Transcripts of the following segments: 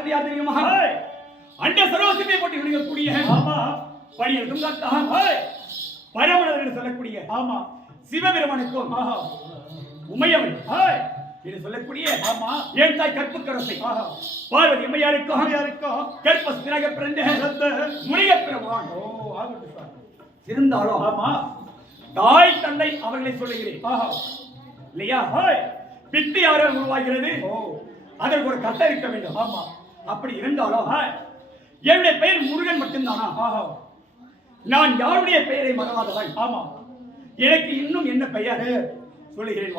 பார்த்தது யார் தெரியுமா? அண்ட சரோசிமை போட்டு விழுங்கக்கூடிய ஆமா படியில் துங்கத்தான் பரமனவர் என்று சொல்லக்கூடிய ஆமா சிவபெருமானுக்கும் உமையவள் என்று சொல்லக்கூடிய ஆமா ஏன் தாய் கற்புக்கரசை பார்வதி அம்மையாருக்கும் கற்பஸ்திராக பிறந்த முனிகப் பெருமான் இருந்தாலும் ஆமா தாய் தந்தை அவர்களை சொல்லுகிறேன் இல்லையா? பித்தி யாரால் உருவாகிறது? அதற்கு ஒரு கட்டை இருக்க வேண்டும். ஆமா அப்படி இருந்தாலும் என்னுடைய பெயர் முருகன் மட்டும்தானா? நான் யாருடைய பெயரை மறவாதவன். ஆமா எனக்கு இன்னும் என்ன பெயர் சொல்லுகிறேன்.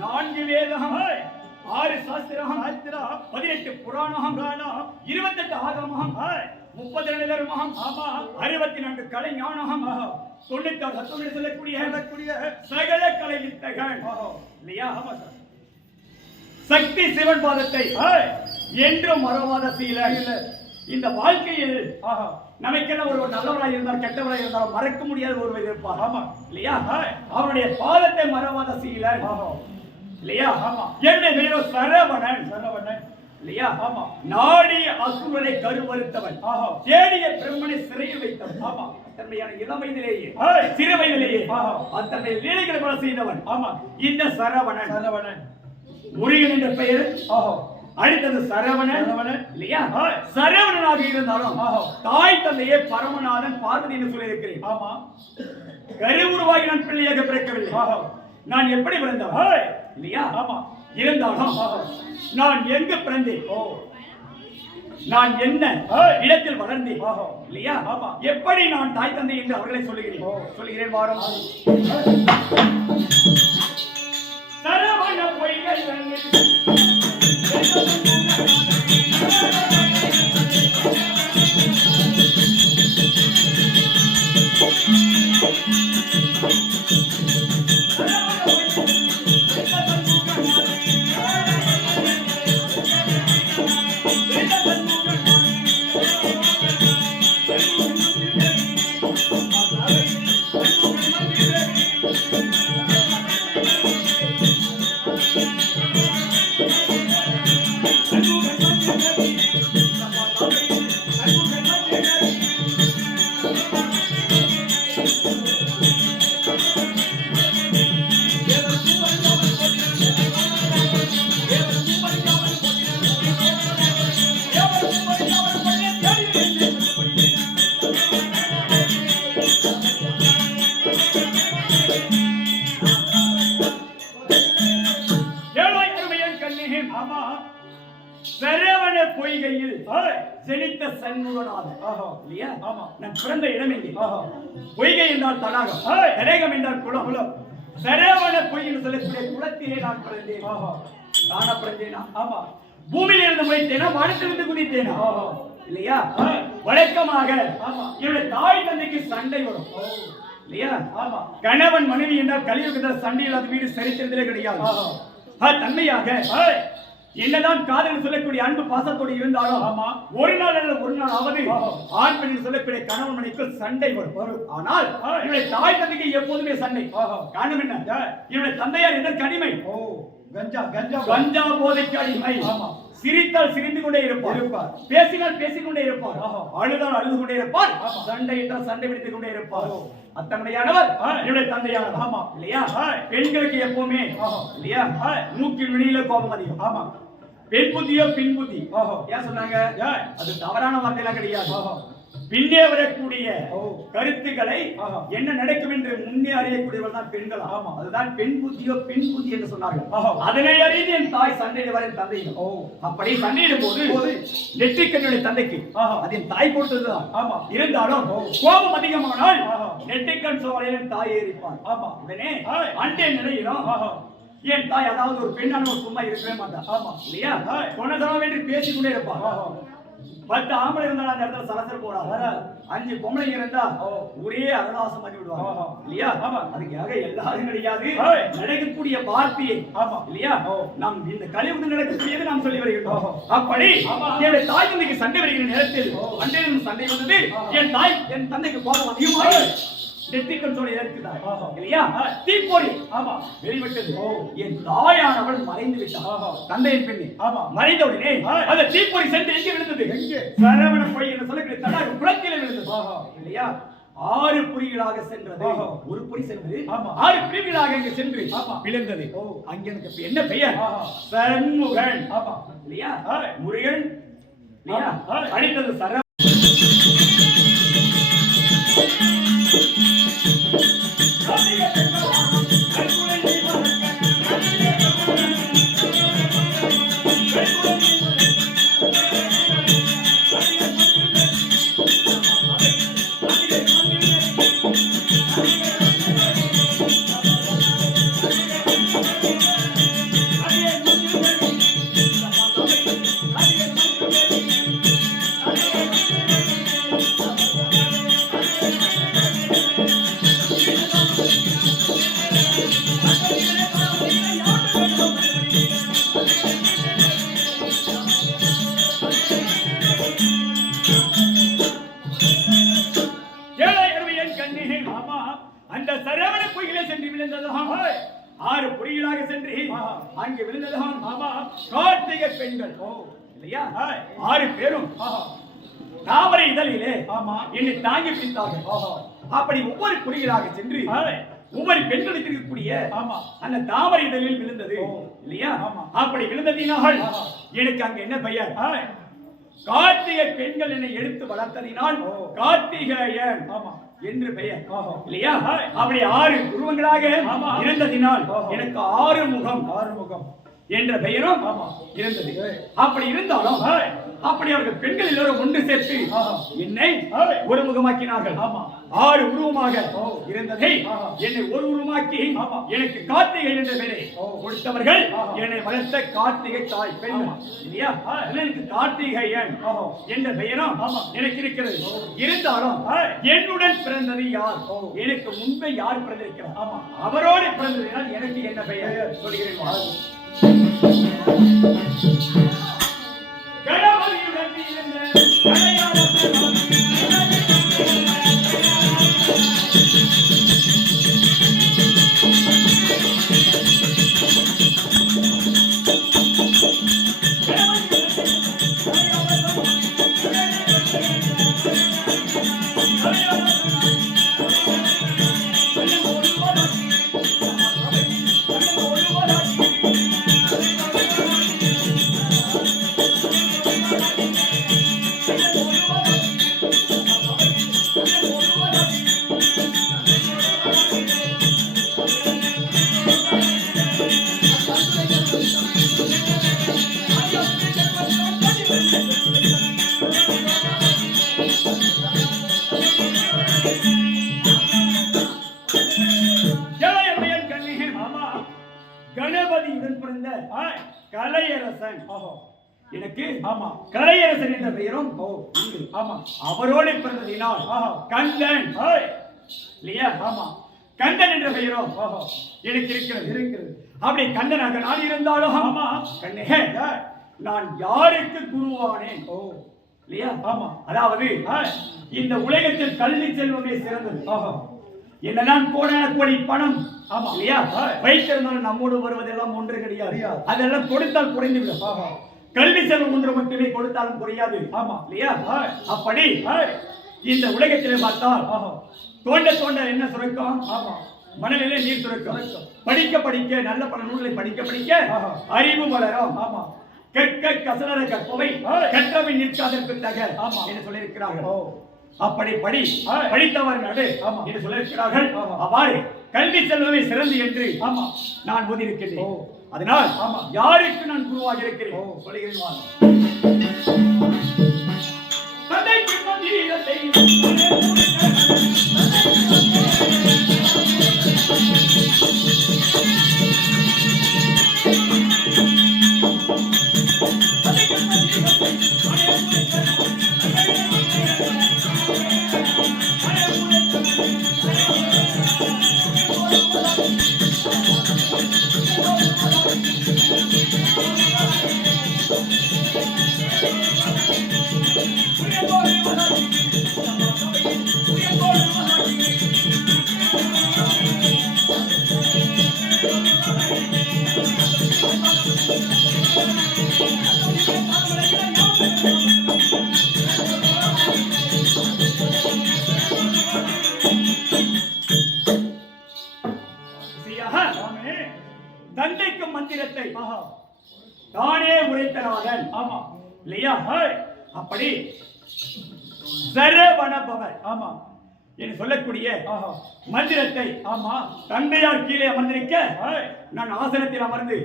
நான்கு வேதம் 6 சாஸ்திரம் 18 புராணம் 28 ஆகமம் 32 தர்மம் 64 கலை ஞானம் 96 தத்துவங்கள் சொல்லக்கூடிய சகல கலை வித்தைகள் இல்லையா? சக்தி சிவன் பாதத்தை என்றும் மறவாத சீலன். இந்த வாழ்க்கையில் நமக்கெல்லாம் ஒரு நல்லவராக இருந்தால் கெட்டவராக இருந்தாலும் மறக்க முடியாத ஒருவர் இருப்பார். ஆமா இல்லையா? அவருடைய பாதத்தை மறவாத சீலன் இல்லையா? ஆமா என்ன பேரோ சரவணன் இல்லையா? ஆமா நாடி அசுரனை கருவறுத்தவன், தேடிய பிரம்மனை சிறையில் வைத்தவன். ஆமா தன்மையான இளம் வயதிலேயே சிறு வயதிலேயே அத்தனை லீலைகளை பல செய்தவன். ஆமா இந்த சரவணன் முருகன் என்ற பெயர். அடுத்தது சரவணன் இல்லையா? சரவணனாக இருந்தாலும் தாய் தந்தையே பரமநாதன் பார்வதி என்று சொல்லி இருக்கிறேன். ஆமா கருவுருவாகி நான் பிள்ளையாக பிறக்கவில்லை. நான் எப்படி பிறந்தவன் இல்லையா? ஆமா இருந்தாலும் நான் எங்க பிறந்தேன், நான் என்ன இடத்தில் வளர்ந்தேன் இல்லையா? ஆமா எப்படி நான் தாய் தந்தை என்று அவர்களை சொல்லுகிறேன் வாரம். சரவண பொய்கள் சரவண பொய்கையில் செழித்த சண்முகநாதன் இல்லையா? ஆமா நான் பிறந்த இடம் எங்கே? பொய்கை என்றால் தடாகம், தடாகம் என்றால் குளம். சரவண பொய்கையில் சொல்லக்கூடிய குளத்திலே நான் பிறந்தேன். நானா பிறந்தேனா? ஆமா பூமியில இருந்து முளைத்தேனா, வானத்திலிருந்து குதித்தேனா இல்லையா? வழக்கமாக என்னுடைய தாய் தந்தைக்கு சண்டை வரும் இல்லையா? ஆமா கணவன் மனைவி என்றால் கலியுகத்தில் சண்டை இல்லாத வீடு சரித்திரத்திலே கிடையாது. தன்மையாக என்னதான் காதல் சொல்லக்கூடிய அன்பு பாசத்தோடு இருந்தாலும் ஆமா ஒரு நாள் ஆவது ஆண் பெண்ணில் சொல்லக்கூடிய கணவன் மனைவிக்கு சண்டை வரும். ஆனால் என்னுடைய தாய் தந்தைக்கு எப்போதுமே சண்டை. காரணம் என்ன? என்னுடைய தந்தையார் எதற்கு அடிமை கஞ்சா போதைக்கு அடிமை. சிரித்தால் சிரிந்து கொண்டே இருப்பார், பேசினால் பேசிக்கொண்டே இருப்பார், அழுதால் அழுது கொண்டே இருப்பார், சண்டை என்றால் சண்டை பிடித்துக் கொண்டே இருப்பார். அத்தனையானவர் என்னுடைய தந்தையானவர் இல்லையா? பெண்களுக்கு எப்பவுமே இல்லையா மூக்கில் வெளியில கோபம் அதிகம். ஆமா, பெண் புத்தியோ பின் புத்தி. ஏன் சொன்னாங்க? அது தவறான வார்த்தையெல்லாம் கிடையாது. பின்னே வரக்கூடிய கருத்துக்களை என்ன நடக்கும் என்று முன்னே அறியக்கூடியவர்கள் தான் பெண்கள். ஆமா, அதுதான் பெண் புத்தியோ பெண் புத்தி என்று சொன்னார்கள். அதனை அறிந்து என் தாய் சண்டையிடுவார், என் தந்தை. அப்படி சண்டையிடும் போது நெற்றிக்கண்ணுடைய தந்தைக்கு அது என் தாய் கொடுத்ததுதான். ஆமா, இருந்தாலும் கோபம் அதிகமானால் நெற்றிக்கண் சோலையில் என் தாயை எரிப்பான். ஆமா, உடனே அண்டை நிலையிலும் என் தாய், அதாவது ஒரு பெண்ணானவர் சும்மா இருக்கவே மாட்டார். ஆமா இல்லையா? கொனதனம் என்று பேசிக்கொண்டே இருப்பார். 10 ஆம்பளை இருந்தாலும் அந்த இடத்துல சலசல் போடாது. 5 பொம்பளைங்க இருந்தா ஒரே அருளாசம் பண்ணி விடுவாங்க இல்லையா? அதுக்காக எல்லாரும் கிடையாது, நடக்கக்கூடிய வார்த்தையை இல்லையா நாம் இந்த கலியுகத்தில் நடக்கக்கூடியது நாம் சொல்லி வருகின்றோம். அப்படி என்னுடைய தாய் தந்தைக்கு சண்டை வருகிற நேரத்தில் அண்டையிலும் சண்டை வந்தது. என் தாய் என் தந்தைக்கு கோபம் அதிகமாக நெற்றிக்கண் இருக்கிறார் இல்லையா? தீப்பொறி வெளிவிட்டது. என் தாயானவள் மறைந்து விட்டார், தந்தையின் பெண்ணே. மறைந்த உடனே அந்த தீப்பொறி சென்று எங்கே விழுந்தது? சரவண பொய் என்று சொல்லக்கூடிய தடாக குளத்திலே விழுந்தது இல்லையா? 6 புரிகளாக சென்றது. ஒரு புரி சென்று 6 பிரிவுகளாக அங்கே சென்று விழுந்தது. அங்கே எனக்கு என்ன பெயர்? சண்முகன் இல்லையா? முருகன் இல்லையா? அடித்தது சர அந்த சரவண பொய்யிலே சென்று விழுந்ததுதான் 6 பொய்களாக சென்று அங்கே விழுந்ததுதான் கார்த்திகை பெண்கள் இல்லையா? 6 பேரும் தாமரை இதழிலே என்னை தாங்கி பிடித்தார்கள். அப்படி ஒவ்வொரு பொய்களாக சென்று ஒவ்வொரு பெண்களுக்கு இருக்கக்கூடிய அந்த தாமரை இதழில் விழுந்தது இல்லையா? அப்படி விழுந்ததினால் எனக்கு அங்க என்ன பெயர்? கார்த்திகை பெண்கள் என்னை எடுத்து வளர்த்ததினால் கார்த்திகேயன் என்று பெயர் இல்லையா? அப்படி 6 உருவங்களாக இருந்ததினால் எனக்கு 6 முகம் என்ற பெயரும் இருந்தது. அப்படி இருந்தாலும் அப்படி அவர்கள் பெண்கள் எல்லோரும் ஒன்று சேர்த்து என்னை ஒரு முகமாக்கினார்கள். 6 உருவமாக இருந்ததை என்னை ஒரு உருவமாக்கி எனக்கு கார்த்திகை என்ற பெயரை கொடுத்தவர்கள் என்னை வளர்த்த கார்த்திகை தாய் பெண் இல்லையா? எனக்கு கார்த்திகேயன் என்ற பெயரும் எனக்கு இருக்கிறது. இருந்தாலும் என்னுடன் பிறந்தது யார்? எனக்கு முன்பே யார் பிறந்திருக்கிறார்? அவரோடு பிறந்ததினால் எனக்கு என்ன பெயர் சொல்கிறேன். கணபதியுடன் பிறந்த கலையரசன் எனக்கு கலையரசன் என்ற பெயரும் அவரோடு பிறந்ததினால் கந்தன் இல்லையா? கந்தன் என்ற பெயரும் எனக்கு இருக்கிறது. அப்படி கந்தனாக நான் இருந்தாலும் கண்ணே நான் யாருக்கு குருவானேன் இல்லையா? அதாவது இந்த உலகத்தில் கல்வி செல்வமே சிறந்தது. என்னதான் கோடான கோடி பணம் ஆமா இல்லையா வைத்திருந்தாலும் நம்மோடு வருவதெல்லாம் ஒன்று கிடையாது. அதெல்லாம் கொடுத்தால் குறைந்து விடும். கல்வி செல்வம் ஒன்று மட்டுமே கொடுத்தாலும் குறையாது. ஆமா இல்லையா? அப்படி இந்த உலகத்திலே பார்த்தால் தோண்ட தோண்ட என்ன சுரக்கும்? ஆமா மணலிலே நீர் சுரக்கும். படிக்க படிக்க நல்ல பல நூல்களை படிக்க படிக்க அறிவு வளரும். ஆமா கற்க கசடர கற்பவை கற்றவை நிற்காதற்கு தக என்று சொல்லியிருக்கிறார்கள். அப்படி படித்தவர் நடு என்று சொல்லியிருக்கிறார்கள். அவ்வாறு கல்வி செல்வமே சிறந்து என்று நான் ஓதியிருக்கிறேன். அதனால் யாருக்கு நான் குருவாக இருக்கிறேன் சொல்லுகிறேன். தந்தைக்கு மந்திரத்தை தானே உரைத்தனாதன். ஆமா இல்லையா? அப்படி சரவணபவர் ஆமா என்று சொல்லக்கூடிய மந்திரத்தை ஆமா தந்தையார் கீழே அமர்ந்திருக்க நான் ஆசனத்தில் அமர்ந்து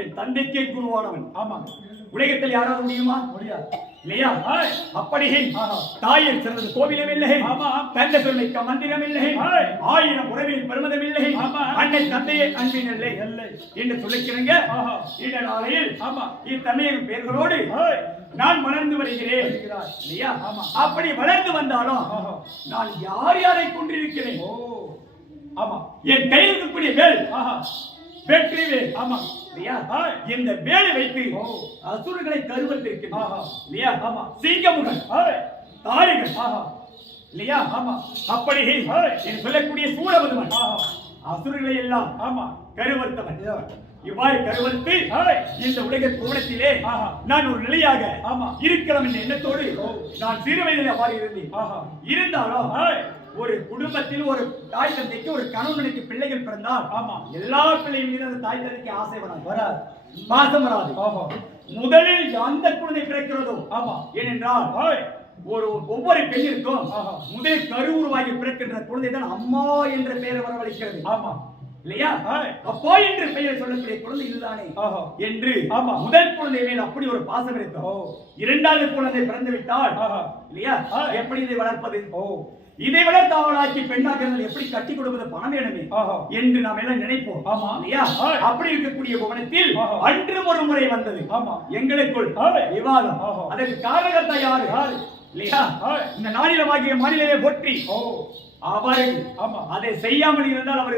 என் தந்தைக்கே குருவானவன். ஆமா உலகத்தில் யாராவது முடியுமா? முடியாது இல்லையா? அப்படி தாயின் சிறந்த கோவிலும் இல்லை, தந்தை சொல்லிக்க மந்திரம் இல்லை, ஆயிரம் உறவின் பெருமதம் இல்லை, அன்னை தந்தையை அன்பின் இல்லை என்று சொல்லிக்கிறேங்க. இந்த நாளையில் இத்தன்மையின் பெயர்களோடு நான் வளர்ந்து வருகிறேன் இல்லையா? அப்படி வளர்ந்து வந்தாலும் நான் யார் யாரை கொண்டிருக்கிறேன்? ஆமா என் கையில் இருக்கக்கூடிய வேல் வெற்றி வேல். ஆமா இல்லையா? இந்த வேலை வைத்து அசுரர்களை கருவத்திருக்கிறேன் இல்லையா? ஆமா சிங்கமுகன் தாரிகள் இல்லையா? ஆமா அப்படி என்று சொல்லக்கூடிய சூரபதுமன் அசுரர்களை எல்லாம் ஆமா கருவர்த்தவன். இவ்வாறு கருவறுத்து இந்த உலக கோணத்திலே நான் ஒரு நிலையாக இருக்கலாம் என்ற எண்ணத்தோடு நான் சிறு வயதில் அவ்வாறு இருந்தேன். இருந்தாலும் ஒரு குடும்பத்தில் ஒரு தாய் தந்தைக்கு ஒரு கணவனுக்கு பிள்ளைகள் பிறந்தால் எல்லா பிள்ளைகள் மீது அந்த தாய் தந்தைக்கு ஆசை வராது, பாசம் வராது. முதலில் அந்த குழந்தை பிறக்கிறதோ ஏனென்றால் ஒவ்வொரு பெண்ணிற்கும் முதல் கருவுருவாகி பிறக்கின்ற குழந்தை தான் அம்மா என்ற பெயரை வரவழைக்கிறது. ஆமா இல்லையா? அப்பா என்று பெயரை சொல்லக்கூடிய குழந்தை இதுதானே என்று முதல் குழந்தை மேல் அப்படி ஒரு பாசம் இருக்கும். இரண்டாவது குழந்தை பிறந்து விட்டால் இல்லையா எப்படி இதை வளர்ப்பது? இதை வளர்த்தாவளாக்கி பெண்ணாக எப்படி கட்டி கொடுப்பது? பணம் வேணுமே என்று நாம் எல்லாம் நினைப்போம் இல்லையா? அப்படி இருக்கக்கூடிய கோணத்தில் அன்று ஒரு முறை வந்தது எங்களுக்குள் விவாதம். அதற்கு காரணகர்த்தா யாரு இல்லையா? இந்த நாளிலமாகிய மாநிலத்தை போற்றி அவர்கள் அதை செய்யாமல் இருந்தால் அவர்